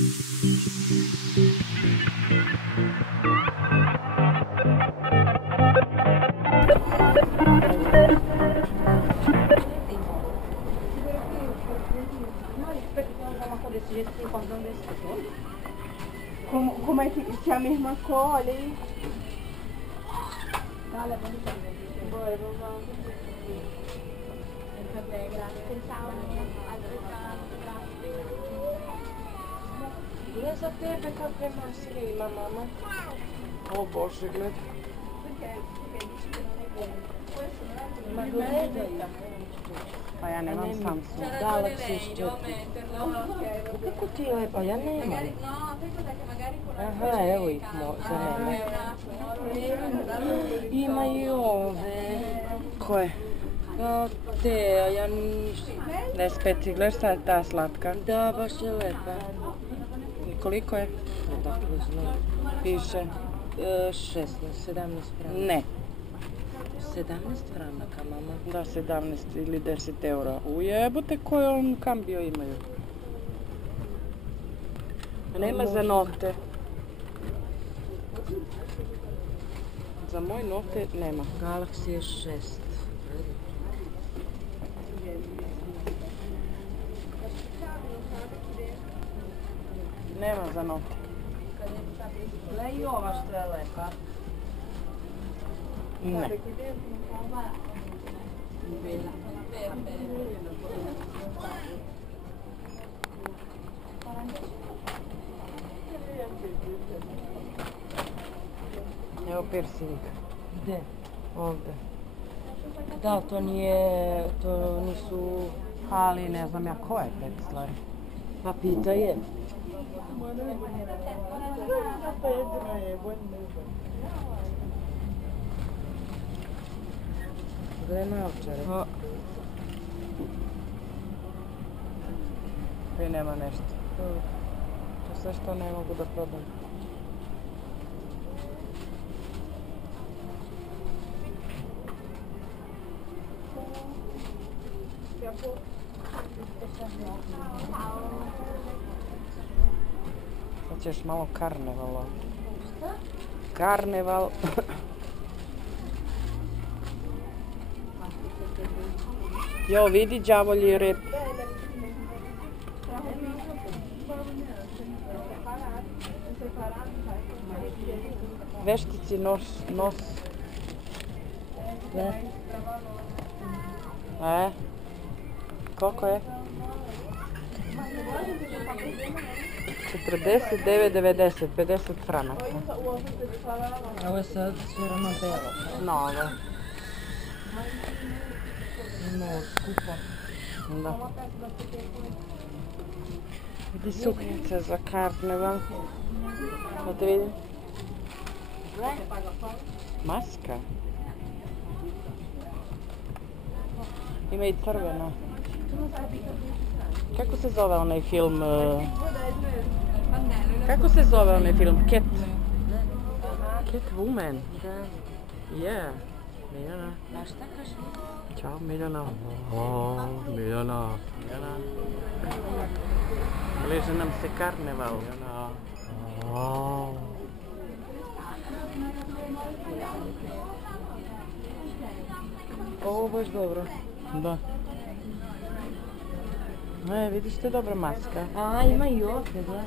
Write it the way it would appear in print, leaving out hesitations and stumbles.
Como é que se a minha irmã colhe aí? Tá levando pra mim. Bora, vamos lá. Ne za tebe kakve maske ima, mama? O Bože, gledaj. Ma gledaj. Pa ja nemam Samsung. Galaxy S4. Kako ti je lepo, ja nemam. Aha, evo ih za mene. Ima i ove. Koje? Te, a ja ništa. S5, ti gledaš šta je ta slatka? Da, baš je lepa. Koliko je? Odakle znam. Piše. 16, 17 franaka. Ne. 17 franaka, mama. Da, 17 ili 10 eura. Ujebote koji on kambio imaju. Nema za nokte. Za moj nokte nema. Galaxy S6. Nema za nokte. Gle i ova što je lepa. Ne. Evo piercing. Gde? Ovdje. Da, to nisu... Ali ne znam ja ko je Pecler. Pa pita je. Gle naočare. Tu nema nešto. To sve što ne mogu da probam. Hoćeš malo karnevala? Šta? Karneval. Jo, vidi đavolji rep. Veštici nos. Ne. Koliko je? 49,90, 50 franaka. Ovo je sad svirano belo. Novo. No, skupo. Da. Vidi suknjice za karneval. Da te vidim. Maska. Ima i crvena. Kako se zove onaj film? Kako se zove onaj film? Catwoman. Yeah. Miljana. Da, šta kažeš? Ćao Miljana. Miljana. Bliže nam se karneval. Miljana. Ovo baš dobro. Da. Vidiš, to je dobra maska. A, ima i ovdje, da.